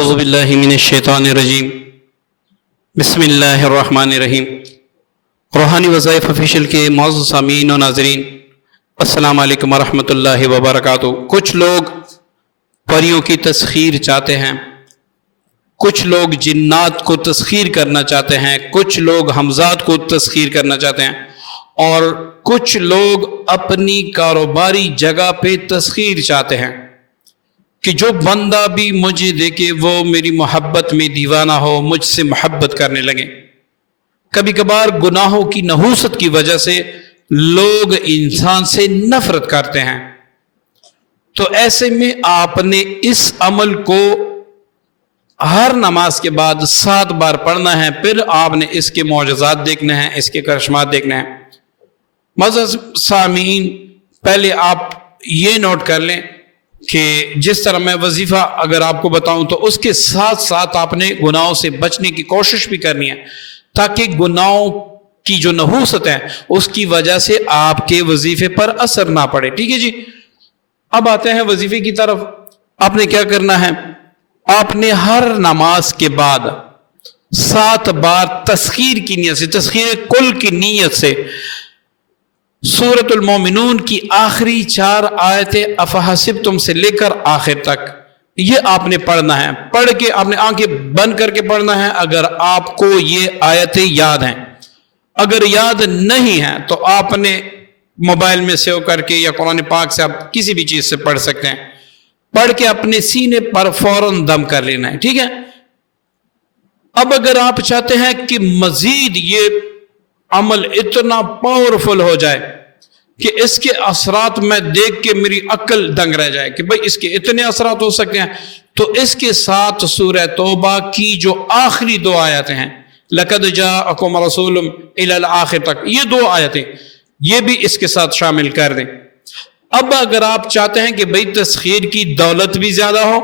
اعوذ باللہ من الشیطان الرجیم بسم اللہ الرحمن الرحیم۔ روحانی وظائف آفیشیل کے معزز سامعین و ناظرین، السلام علیکم ورحمۃ اللہ وبرکاتہ۔ کچھ لوگ پریوں کی تسخیر چاہتے ہیں، کچھ لوگ جنات کو تسخیر کرنا چاہتے ہیں، کچھ لوگ حمزات کو تسخیر کرنا چاہتے ہیں، اور کچھ لوگ اپنی کاروباری جگہ پہ تسخیر چاہتے ہیں کہ جو بندہ بھی مجھے دیکھے وہ میری محبت میں دیوانہ ہو، مجھ سے محبت کرنے لگے۔ کبھی کبھار گناہوں کی نحوست کی وجہ سے لوگ انسان سے نفرت کرتے ہیں، تو ایسے میں آپ نے اس عمل کو ہر نماز کے بعد 7 بار پڑھنا ہے، پھر آپ نے اس کے معجزات دیکھنے ہیں، اس کے کرشمات دیکھنے ہیں۔ معزز سامعین، پہلے آپ یہ نوٹ کر لیں کہ جس طرح میں وظیفہ اگر آپ کو بتاؤں تو اس کے ساتھ ساتھ آپ نے گناہوں سے بچنے کی کوشش بھی کرنی ہے، تاکہ گناہوں کی جو نحوست ہے اس کی وجہ سے آپ کے وظیفے پر اثر نہ پڑے۔ ٹھیک ہے جی، اب آتے ہیں وظیفے کی طرف۔ آپ نے کیا کرنا ہے؟ آپ نے ہر نماز کے بعد 7 بار تسخیر کی نیت سے، تسخیر کل کی نیت سے، سورۃ المومنون کی آخری 4 آیتیں افحسبتم سے لے کر آخر تک یہ آپ نے پڑھنا ہے۔ پڑھ کے آپ نے آنکھیں بند کر کے پڑھنا ہے اگر آپ کو یہ آیتیں یاد ہیں۔ اگر یاد نہیں ہیں تو آپ نے موبائل میں سیو کر کے یا قرآن پاک سے آپ کسی بھی چیز سے پڑھ سکتے ہیں۔ پڑھ کے اپنے سینے پر فوراً دم کر لینا ہے، ٹھیک ہے؟ اب اگر آپ چاہتے ہیں کہ مزید یہ عمل اتنا پاورفل ہو جائے کہ اس کے اثرات میں دیکھ کے میری عقل دنگ رہ جائے کہ بھئی اس کے اتنے اثرات ہو سکتے ہیں، تو اس کے ساتھ سورہ توبہ کی جو آخری 2 آیتیں ہیں، لَقَدْ جَاءَكُمْ رَسُولٌ إِلَى الْآخِرِ تک، یہ 2 آیتیں یہ بھی اس کے ساتھ شامل کر دیں۔ اب اگر آپ چاہتے ہیں کہ بھئی تسخیر کی دولت بھی زیادہ ہو،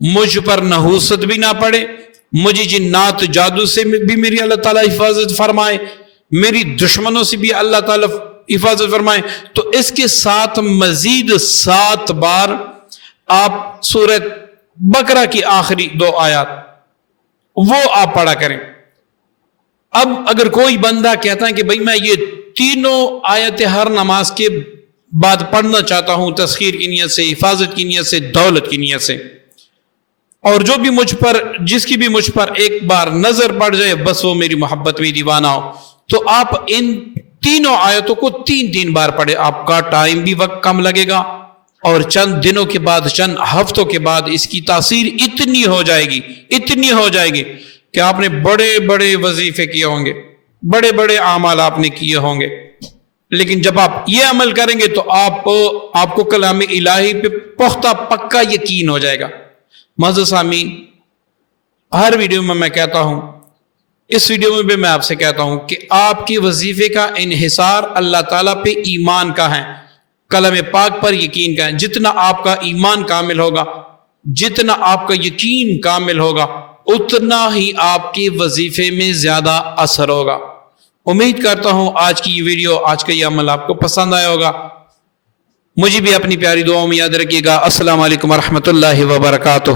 مجھ پر نحوست بھی نہ پڑے، مجھے جنات جادو سے بھی میری اللہ تعالیٰ حفاظت فرمائے، میری دشمنوں سے بھی اللہ تعالیٰ حفاظت فرمائے، تو اس کے ساتھ مزید 7 بار آپ سورہ بقرہ کی آخری 2 آیات وہ آپ پڑھا کریں۔ اب اگر کوئی بندہ کہتا ہے کہ بھئی میں یہ تینوں آیتیں ہر نماز کے بعد پڑھنا چاہتا ہوں، تسخیر کی نیت سے، حفاظت کی نیت سے، دولت کی نیت سے، اور جو بھی جس کی بھی مجھ پر ایک بار نظر پڑ جائے بس وہ میری محبت میں دیوانہ ہو، تو آپ ان تینوں آیتوں کو 3 بار پڑھے۔ آپ کا ٹائم بھی وقت کم لگے گا، اور چند دنوں کے بعد، چند ہفتوں کے بعد اس کی تاثیر اتنی ہو جائے گی کہ آپ نے بڑے بڑے وظیفے کیے ہوں گے، بڑے بڑے اعمال آپ نے کیے ہوں گے، لیکن جب آپ یہ عمل کریں گے تو آپ کو کلام الہی پہ پختہ پکا یقین ہو جائے گا۔ معزز سامعین، ہر ویڈیو میں کہتا ہوں، اس ویڈیو میں بھی میں آپ سے کہتا ہوں کہ آپ کے وظیفے کا انحصار اللہ تعالیٰ پہ ایمان کا ہے، کلام پاک پر یقین کا ہے۔ جتنا آپ کا ایمان کامل ہوگا، جتنا آپ کا یقین کامل ہوگا، اتنا ہی آپ کے وظیفے میں زیادہ اثر ہوگا۔ امید کرتا ہوں آج کی یہ ویڈیو، آج کا یہ عمل آپ کو پسند آیا ہوگا۔ مجھے بھی اپنی پیاری دعاؤں میں یاد رکھیے گا۔ السلام علیکم ورحمۃ اللہ وبرکاتہ۔